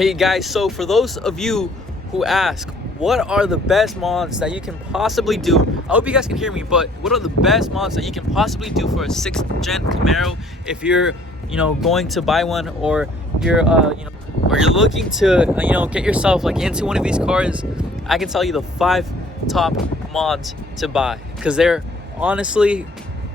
Okay guys, so for those of you who ask what are the best mods that you can possibly do, I hope you guys can hear me, but what are the best mods that you can possibly do for a 6th gen Camaro if you're going to buy one, or you're or you're looking to get yourself like into one of these cars? I can tell you the 5 top mods to buy, because they're honestly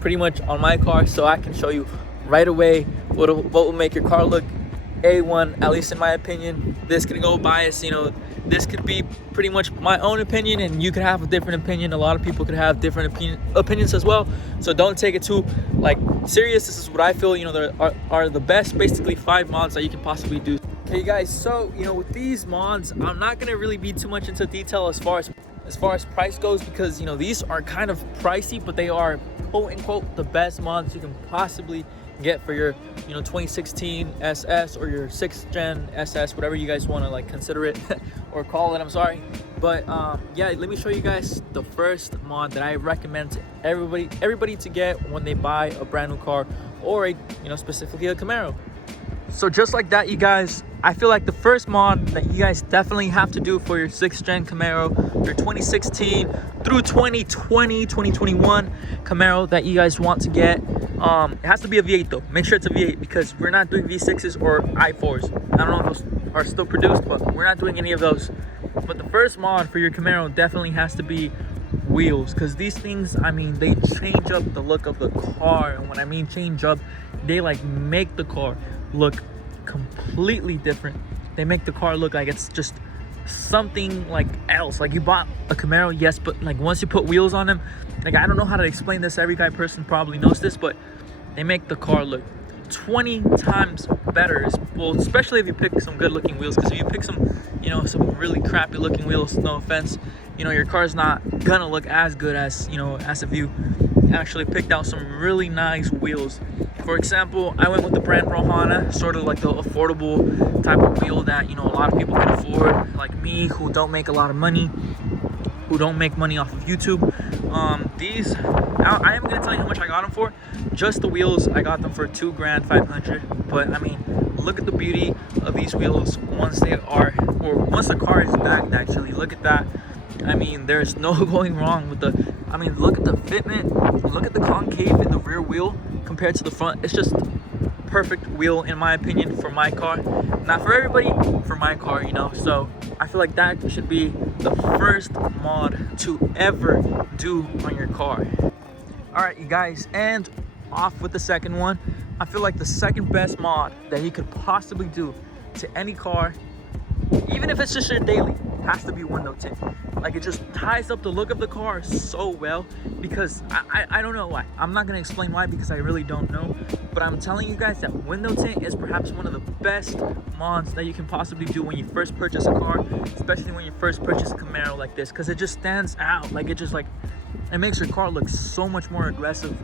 pretty much on my car, so I can show you right away what will make your car look A1, at least in my opinion. This could go biased, this could be pretty much my own opinion, and you could have a different opinion. A lot of people could have different opinions as well, so don't take it too serious. This is what I feel there are the best, basically 5 mods that you can possibly do. Okay guys, so with these mods, I'm not gonna really be too much into detail as far as price goes, because these are kind of pricey, but they are quote unquote the best mods you can possibly get for your 2016 SS or your 6th gen SS, whatever you guys want to consider it or call it, I'm sorry. But yeah, let me show you guys the first mod that I recommend to everybody to get when they buy a brand new car, or specifically a Camaro. So just like that, you guys, I feel like the first mod that you guys definitely have to do for your 6th gen Camaro, your 2016 through 2020, 2021 Camaro that you guys want to get, it has to be a V8 though. Make sure it's a V8, because we're not doing V6s or i4s. I don't know if those are still produced, but we're not doing any of those. But the first mod for your Camaro definitely has to be wheels, because these things, they change up the look of the car. And when I mean change up, they make the car look completely different. They make the car look like it's just something else. You bought a Camaro, yes, but once you put wheels on them, I don't know how to explain this. Every guy person probably knows this, but they make the car look 20 times better. Well, especially if you pick some good looking wheels, because if you pick some some really crappy looking wheels, no offense, your car's not gonna look as good as as if you actually picked out some really nice wheels. For example, I went with the brand Rohana, sort of like the affordable type of wheel that a lot of people can afford, like me, who don't make a lot of money, who don't make money off of YouTube. These, I am gonna tell you how much I got them for. Just the wheels, I got them for $2,500. But look at the beauty of these wheels once the car is bagged. Actually, look at that. There's no going wrong with the. Look at the fitment. Look at the concave in the rear wheel compared to the front. It's just perfect wheel, in my opinion, for my car. Not for everybody, for my car, So I feel like that should be the first mod to ever do on your car. All right, you guys, and off with the second one. I feel like the second best mod that you could possibly do to any car, even if it's just your daily, has to be window tint. It just ties up the look of the car so well, because I don't know why. I'm not gonna explain why, because I really don't know, but I'm telling you guys that window tint is perhaps one of the best mods that you can possibly do when you first purchase a car, especially when you first purchase a Camaro like this, because it just stands out. It makes your car look so much more aggressive.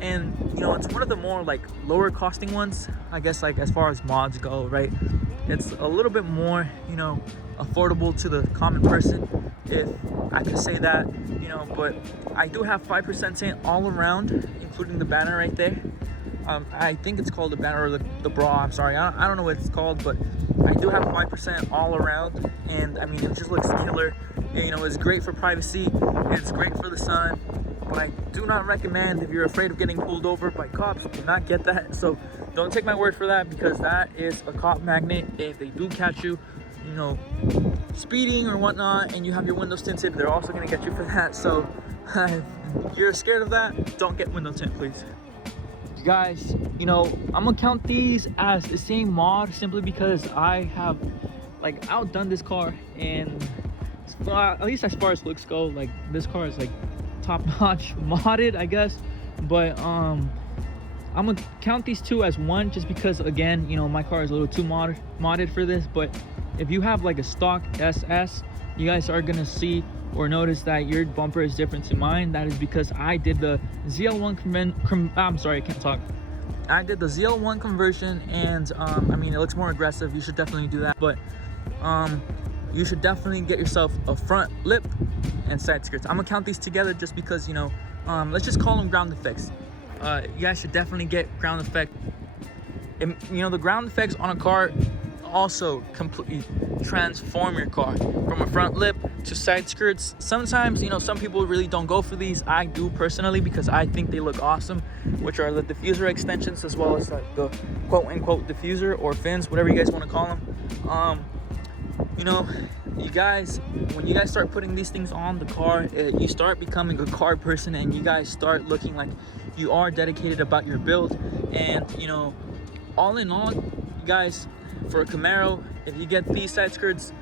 And it's one of the more lower costing ones, I guess, as far as mods go, right? It's a little bit more affordable to the common person, if I could say that, but I do have 5% tint all around, including the banner right there. I think it's called the banner, or the bra, I'm sorry, I don't know what it's called, but I do have 5% all around, and it just looks killer. It's great for privacy, it's great for the sun, but I do not recommend, if you're afraid of getting pulled over by cops, do not get that. So don't take my word for that, because that is a cop magnet. If they do catch you speeding or whatnot, and you have your windows tinted, they're also going to get you for that. So if you're scared of that, don't get window tint, please. You guys, I'm gonna count these as the same mod, simply because I have outdone this car, and at least as far as looks go, this car is top-notch modded, I guess. But I'm gonna count these two as one, just because, again, my car is a little too modded for this. But if you have a stock SS, you guys are gonna see or notice that your bumper is different to mine. That is because I did the ZL1 I'm sorry, I can't talk. I did the ZL1 conversion, and it looks more aggressive. You should definitely do that. But you should definitely get yourself a front lip and side skirts. I'm gonna count these together just because let's just call them ground effects. You guys should definitely get ground effect. And, the ground effects on a car also completely transform your car from a front lip to side skirts. Sometimes, you know, some people really don't go for these. I do personally, because I think they look awesome, which are the diffuser extensions, as well as like the quote-unquote diffuser or fins, whatever you guys want to call them. You know, you guys, when you guys start putting these things on the car, you start becoming a car person, and you guys start looking like you are dedicated about your build. And you know, all in all, you guys, for a Camaro, if you get these side skirts,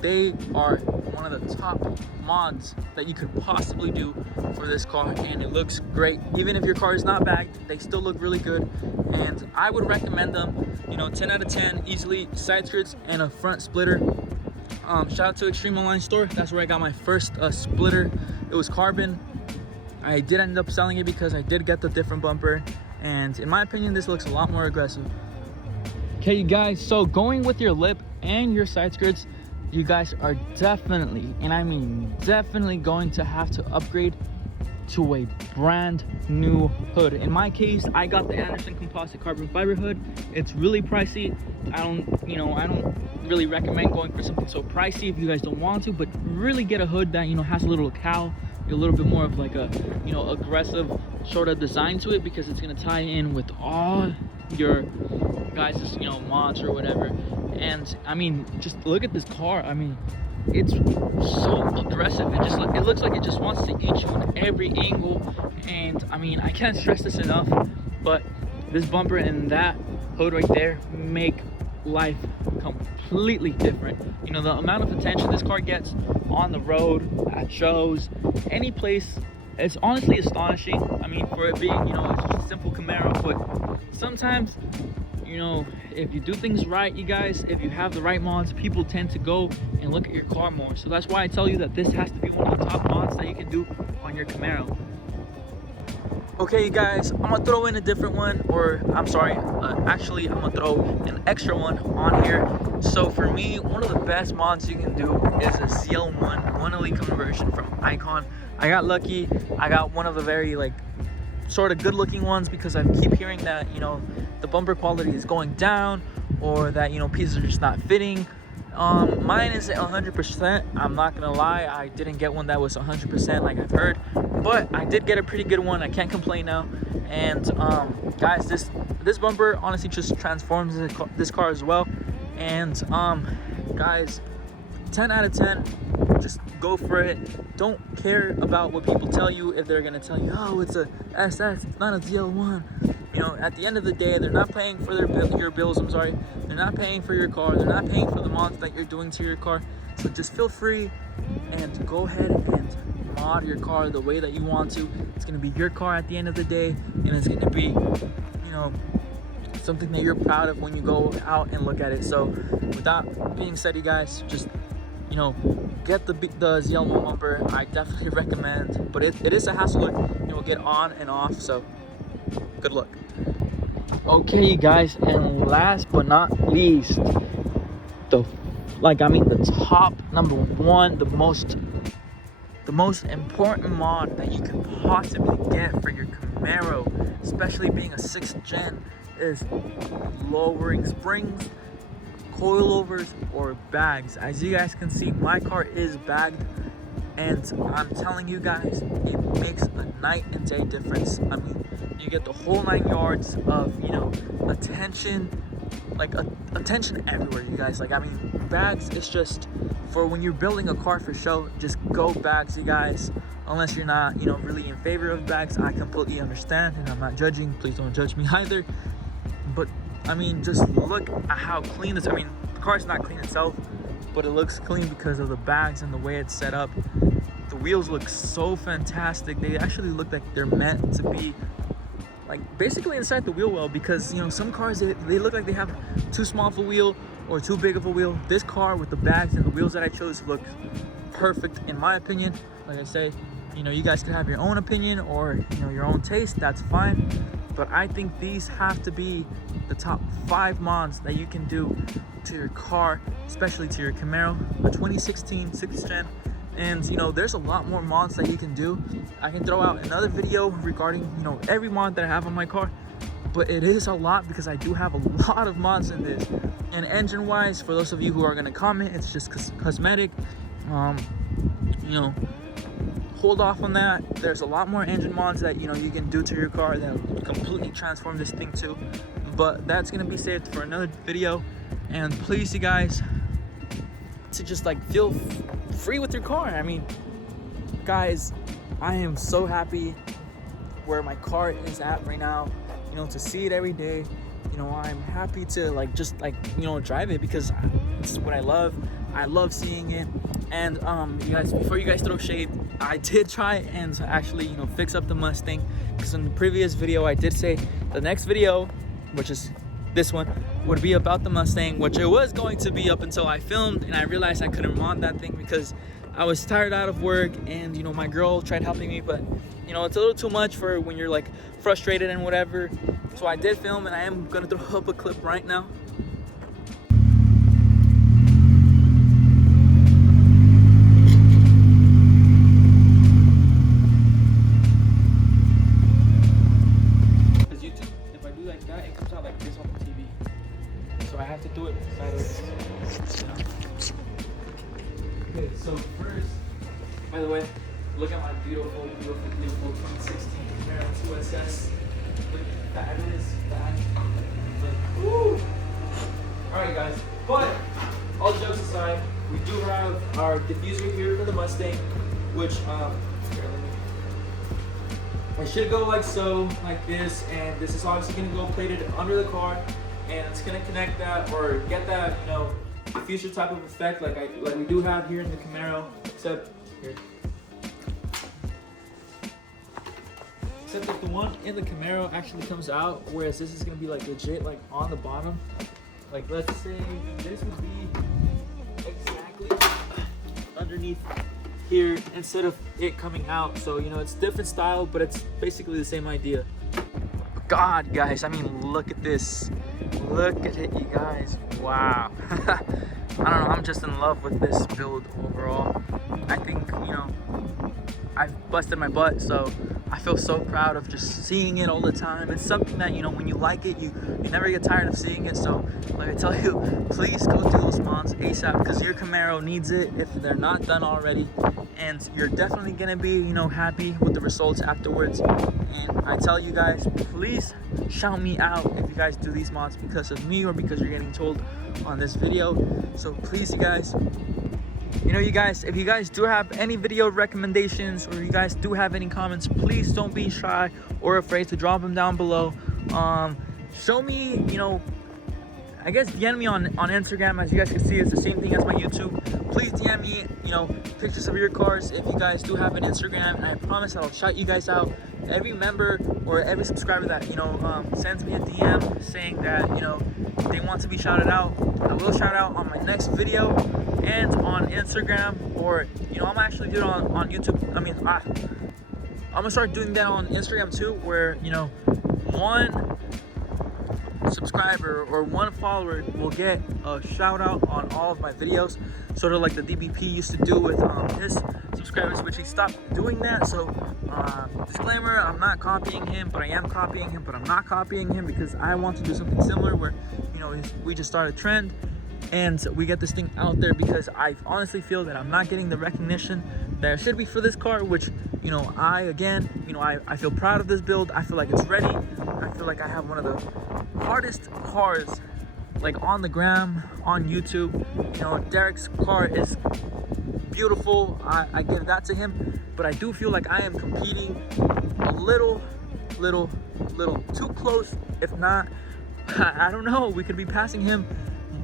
they are one of the top mods that you could possibly do for this car, and it looks great. Even if your car is not bagged, they still look really good, and I would recommend them. You know, 10 out of 10 easily. Side skirts and a front splitter. Shout out to Extreme Online Store. That's where I got my first splitter. It was carbon. I did end up selling it because I did get the different bumper, and in my opinion, this looks a lot more aggressive. Okay, you guys, so going with your lip and your side skirts, you guys are definitely, and I mean definitely, going to have to upgrade to a brand new hood. In my case, I got the Anderson composite carbon fiber hood. It's really pricey. I don't really recommend going for something so pricey if you guys don't want to, but really get a hood that, you know, has a little cowl, a little bit more of like a, you know, aggressive sort of design to it, because it's going to tie in with all your guys', you know, mods or whatever. And I mean, just look at this car. I mean, it's so aggressive. It looks like it just wants to eat you in every angle. And I mean, I can't stress this enough, but this bumper and that hood right there make life completely different. You know, the amount of attention this car gets on the road, at shows, any place, it's honestly astonishing. I mean, for it being, you know, it's just a simple Camaro, but sometimes, you know, if you do things right, you guys, if you have the right mods, people tend to go and look at your car more. So that's why I tell you that this has to be one of the top mods that you can do on your Camaro. Okay, you guys, I'm gonna throw in a different one, or I'm sorry, actually I'm gonna throw an extra one on here. So for me, one of the best mods you can do is a ZL1 1 elite conversion from Icon. I got lucky. I got one of the very like sort of good looking ones, because I keep hearing that, you know, the bumper quality is going down, or that, you know, pieces are just not fitting. Mine isn't 100%. I'm not gonna lie, I didn't get one that was 100% like I've heard, but I did get a pretty good one. I can't complain now. And guys, this bumper honestly just transforms this car as well. And guys, 10 out of 10, just go for it. Don't care about what people tell you. If they're gonna tell you, oh, it's a SS, it's not a ZL1. You know, at the end of the day, they're not paying for your bills, I'm sorry. They're not paying for your car. They're not paying for the mods that you're doing to your car. So just feel free and go ahead and mod your car the way that you want to. It's gonna be your car at the end of the day, and it's gonna be, you know, something that you're proud of when you go out and look at it. So with that being said, you guys, just, you know, get the ZL1 bumper. I definitely recommend, but it is a hassle, you know, get on and off, so good luck. Okay, you guys, and last but not least, the top number one, the most important mod that you can possibly get for your Camaro, especially being a 6th gen, is lowering springs, coilovers, or bags. As you guys can see, my car is bagged, and I'm telling you guys, it makes a night and day difference. I mean, you get the whole 9 yards of, you know, attention, like attention everywhere, you guys. Like, I mean, bags is just for when you're building a car for show. Just go bags, you guys. Unless you're not, you know, really in favor of bags, I completely understand, and I'm not judging. Please don't judge me either. But I mean, just look at how clean this. I mean, the car's not clean itself, but it looks clean because of the bags and the way it's set up. The wheels look so fantastic. They actually look like they're meant to be like basically inside the wheel well, because, you know, some cars, they look like they have too small of a wheel or too big of a wheel. This car with the bags and the wheels that I chose look perfect in my opinion. Like I say, you know, you guys can have your own opinion or, you know, your own taste, that's fine, but I think these have to be the top 5 mods that you can do to your car, especially to your Camaro, a 2016 6th gen. And, you know, there's a lot more mods that you can do. I can throw out another video regarding, you know, every mod that I have on my car, but it is a lot because I do have a lot of mods in this. And engine wise, for those of you who are gonna comment, it's just cosmetic. You know, hold off on that. There's a lot more engine mods that, you know, you can do to your car that will completely transform this thing too, but that's gonna be saved for another video. And please, you guys, to just like feel free with your car. I mean, guys, I am so happy where my car is at right now, you know, to see it every day. You know, I'm happy to like just like, you know, drive it because it's what I love. I love seeing it. And you guys, before you guys throw shade, I did try and actually, you know, fix up the Mustang, because in the previous video I did say the next video, which is this one, would be about the Mustang, which it was going to be up until I filmed and I realized I couldn't mod that thing because I was tired out of work. And you know, my girl tried helping me, but you know, it's a little too much for when you're like frustrated and whatever. So I did film, and I am gonna throw up a clip right now. Because YouTube, if I do like that, it comes out like this on the TV. So I have to do it sideways. Okay, so first, by the way, look at my beautiful 2016 Camaro 2SS. Look, that is that. Like, woo! Alright, guys, but all jokes aside, we do have our diffuser here for the Mustang, which it should go like so, like this, and this is obviously going to go plated under the car, and it's going to connect that or get that, you know, diffuser type of effect like we do have here in the Camaro, except here. Except that the one in the Camaro actually comes out, whereas this is gonna be like legit like on the bottom. Like let's say this would be exactly underneath here instead of it coming out. So you know, it's different style, but it's basically the same idea. God, guys, I mean, look at this. Look at it, you guys. Wow. I don't know, I'm just in love with this build overall. I think, you know, I've busted my butt, so I feel so proud of just seeing it all the time. It's something that, you know, when you like it, you never get tired of seeing it. So like I tell you, please go do those mods ASAP, because your Camaro needs it if they're not done already. And you're definitely gonna be, you know, happy with the results afterwards. And I tell you guys, please shout me out if you guys do these mods because of me or because you're getting told on this video. So please, you guys, you know, you guys, if you guys do have any video recommendations or you guys do have any comments, please don't be shy or afraid to drop them down below. Show me, you know, I guess DM me on Instagram. As you guys can see, it's the same thing as my YouTube. Please DM me, you know, pictures of your cars if you guys do have an Instagram, and I promise I'll shout you guys out. Every member or every subscriber that, you know, sends me a DM saying that, you know, they want to be shouted out, I will shout out on my next video and on Instagram, or, you know, I'm actually doing it on YouTube. I mean, I'm gonna start doing that on Instagram too, where, you know, one subscriber or one follower will get a shout out on all of my videos, sort of like the DBP used to do with his subscribers, which he stopped doing that. So disclaimer, I'm not copying him, but I am copying him, but I'm not copying him because I want to do something similar where, you know, we just start a trend and we get this thing out there, because I honestly feel that I'm not getting the recognition that it should be for this car, which, you know, I feel proud of this build. I feel like it's ready. I feel like I have one of the hardest cars like on the gram, on YouTube. You know, Derek's car is beautiful. I give that to him, but I do feel like I am competing a little too close. If not, I don't know, we could be passing him,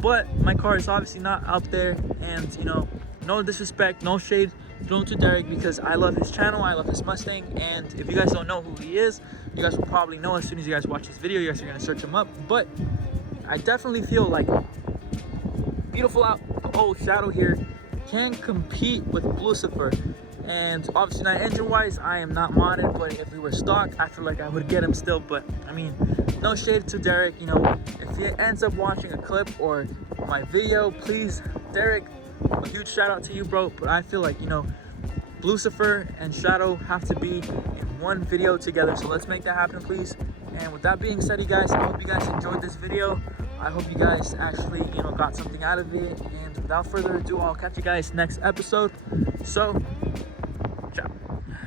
but my car is obviously not out there. And, you know, no disrespect, no shade thrown to Derek, because I love his channel, I love his Mustang, and if you guys don't know who he is, you guys will probably know as soon as you guys watch this video. You guys are gonna search him up. But I definitely feel like beautiful out old Shadow here can compete with Lucifer. And obviously not engine wise, I am not modded, but if we were stock, I feel like I would get him still. But I mean, no shade to Derek. You know, if he ends up watching a clip or my video, please, Derek, a huge shout out to you, bro. But I feel like, you know, Lucifer and Shadow have to be in one video together. So let's make that happen, please. And with that being said, you guys, I hope you guys enjoyed this video. I hope you guys actually, got something out of it. And without further ado, I'll catch you guys next episode. So, ciao.